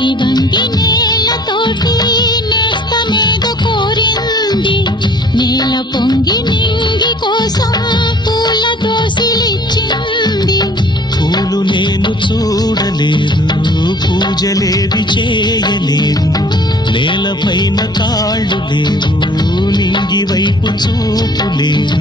వంగి వంగి నేలతోటి నేస్తమేదో కోరింది. నేల పొంగి నింగి కోసం పూల దోసిలిచ్చింది. పూలు నేను చూడలేదు, పూజలేవి చేయలేదు. నేలపైన కాళ్ళు లేవు, నింగి వైపు చూపు లేదు.